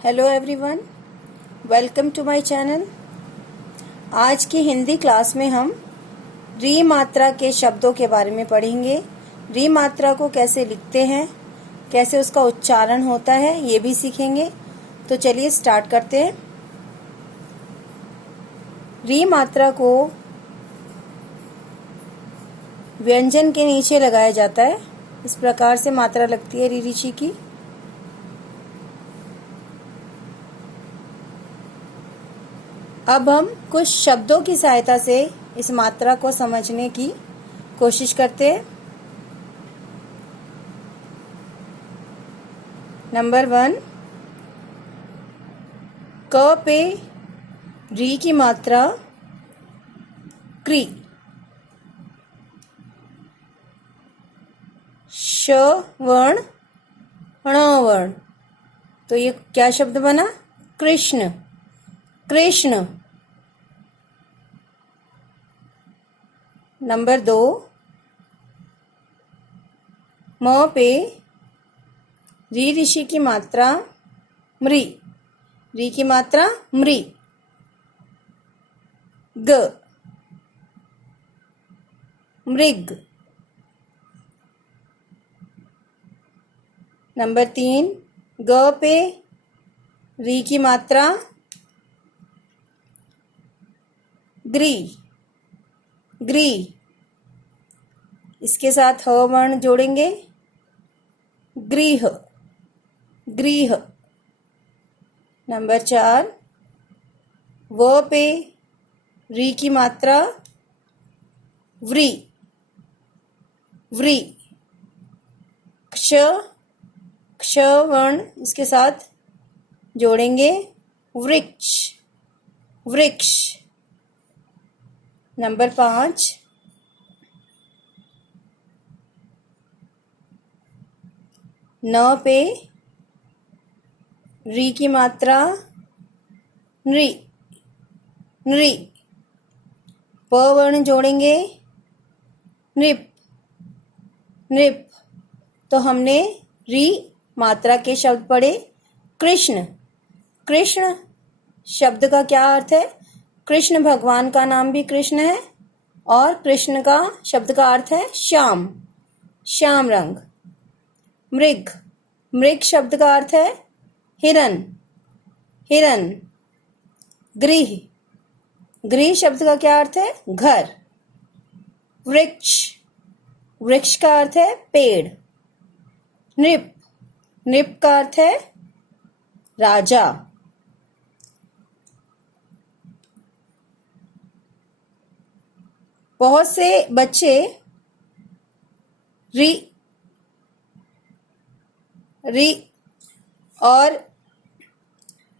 Hello everyone, welcome to my channel. आज की Hindi class में हम री मात्रा के शब्दों के बारे में पढ़ेंगे। री मात्रा को कैसे लिखते हैं, कैसे उसका उच्चारण होता है, ये भी सीखेंगे। तो चलिए स्टार्ट करते हैं। री मात्रा को व्यंजन के नीचे लगाया जाता है। इस प्रकार से मात्रा लगती है री ऋषि की। अब हम कुछ शब्दों की सहायता से इस मात्रा को समझने की कोशिश करते हैं। नंबर 1, क पे री की मात्रा क्री। श वर्ण ण वर्ण, तो ये क्या शब्द बना? कृष्ण। कृष्ण। नंबर 2, म पे री ऋषि की मात्रा मृ। री की मात्रा मृ। ग, मृग। नंबर 3, ग पे री की मात्रा ग्री। ग्री। इसके साथ ह वर्ण जोड़ेंगे, गृह। गृह। नंबर 4, व पे री की मात्रा व्री। व्री। क्ष। क्ष वर्ण इसके साथ जोड़ेंगे, वृक्ष। वृक्ष। नंबर 5, न पे री की मात्रा नृ। नृ। प वर्ण जोड़ेंगे, नृप। नृप। तो हमने री मात्रा के शब्द पढ़े। कृष्ण। कृष्ण शब्द का क्या अर्थ है? कृष्ण भगवान का नाम भी कृष्ण है और कृष्ण का शब्द का अर्थ है श्याम। श्याम रंग। मृग। मृग शब्द का अर्थ है हिरन। हिरन। गृह। गृह शब्द का क्या अर्थ है? घर। वृक्ष। वृक्ष का अर्थ है पेड़। नृप। नृप का अर्थ है राजा। बहुत से बच्चे री री और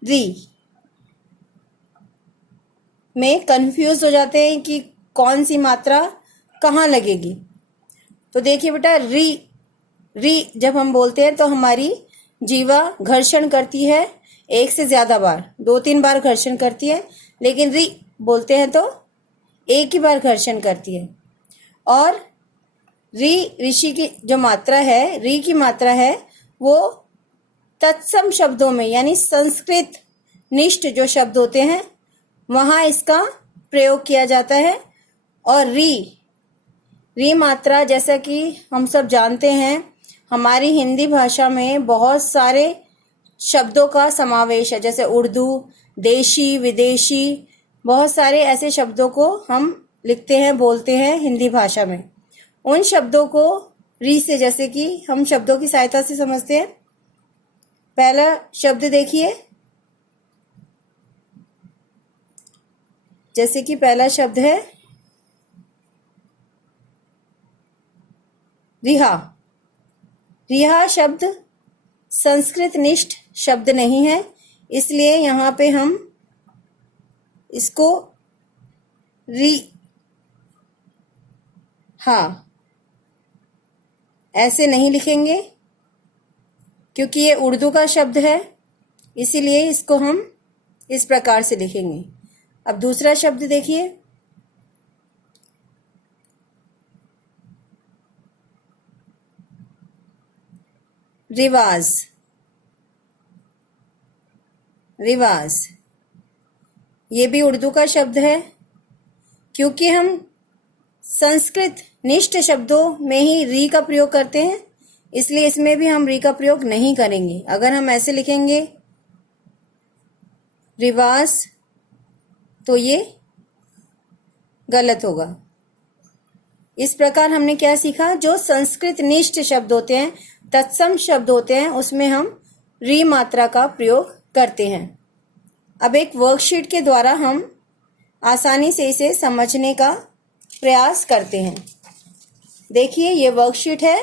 री में कंफ्यूज हो जाते हैं कि कौन सी मात्रा कहाँ लगेगी। तो देखिए बेटा, री री जब हम बोलते हैं तो हमारी जीवा घर्षण करती है एक से ज्यादा बार, 2-3 बार घर्षण करती है। लेकिन री बोलते हैं तो एक ही बार घर्षण करती है। और री ऋषि की जो मात्रा है, री की मात्रा है, वो तत्सम शब्दों में यानी संस्कृत निष्ठ जो शब्द होते हैं वहां इसका प्रयोग किया जाता है। और री मात्रा, जैसा कि हम सब जानते हैं, हमारी हिंदी भाषा में बहुत सारे शब्दों का समावेश है। जैसे उर्दू, देशी, विदेशी, बहुत सारे ऐसे शब्दों को हम लिखते हैं, बोलते हैं हिंदी भाषा में। उन शब्दों को री से, जैसे कि हम शब्दों की सहायता से समझते हैं। पहला शब्द देखिए, जैसे कि पहला शब्द है रिहा। रिहा शब्द संस्कृत निष्ठ शब्द नहीं है, इसलिए यहाँ पे हम इसको री हाँ ऐसे नहीं लिखेंगे, क्योंकि ये उर्दू का शब्द है, इसीलिए इसको हम इस प्रकार से लिखेंगे। अब दूसरा शब्द देखिए, रिवाज। रिवाज। ये भी उर्दू का शब्द है। क्योंकि हम संस्कृत निष्ठ शब्दों में ही री का प्रयोग करते हैं, इसलिए इसमें भी हम री का प्रयोग नहीं करेंगे। अगर हम ऐसे लिखेंगे रिवाज तो ये गलत होगा। इस प्रकार हमने क्या सीखा, जो संस्कृत निष्ठ शब्द होते हैं, तत्सम शब्द होते हैं, उसमें हम री मात्रा का प्रयोग करते हैं। अब एक वर्कशीट के द्वारा हम आसानी से इसे समझने का प्रयास करते हैं। देखिए ये वर्कशीट है।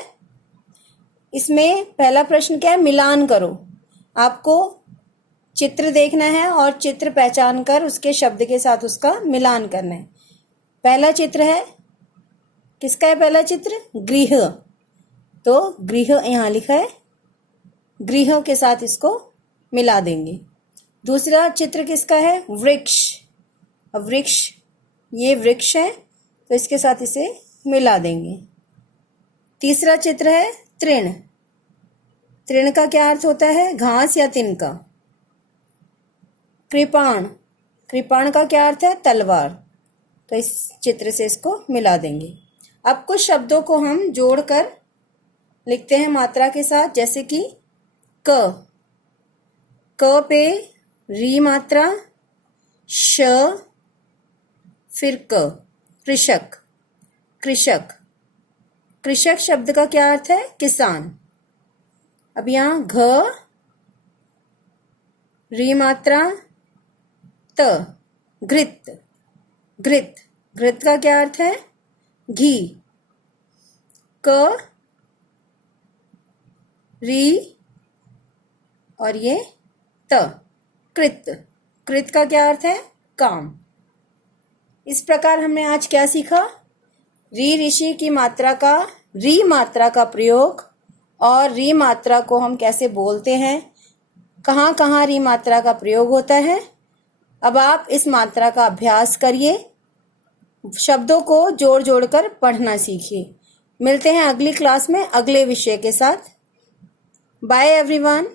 इसमें पहला प्रश्न क्या है, मिलान करो। आपको चित्र देखना है और चित्र पहचान कर उसके शब्द के साथ उसका मिलान करना है। पहला चित्र है, किसका है पहला चित्र, गृह। तो गृह यहाँ लिखा है, गृह के साथ इसको मिला देंगे। दूसरा चित्र किसका है, वृक्ष। अब वृक्ष, ये वृक्ष है तो इसके साथ इसे मिला देंगे। तीसरा चित्र है तृण। तृण का क्या अर्थ होता है, घास या तिनका। कृपाण, कृपाण का क्या अर्थ है, तलवार। तो इस चित्र से इसको मिला देंगे। अब कुछ शब्दों को हम जोड़कर लिखते हैं मात्रा के साथ, जैसे कि क। क पे री मात्रा, श, फिर क। कृषक, कृषक। कृषक शब्द का क्या अर्थ है, किसान। अब यहाँ घ, री मात्रा, त। घृत, घृत। घृत का क्या अर्थ है, घी। क, री और ये त, कृत। कृत का क्या अर्थ है, काम। इस प्रकार हमने आज क्या सीखा, री ऋषि की मात्रा का, री मात्रा का प्रयोग और री मात्रा को हम कैसे बोलते हैं, कहाँ कहाँ री मात्रा का प्रयोग होता है। अब आप इस मात्रा का अभ्यास करिए, शब्दों को जोड़ जोड़ कर पढ़ना सीखिए। मिलते हैं अगली क्लास में अगले विषय के साथ। Bye everyone.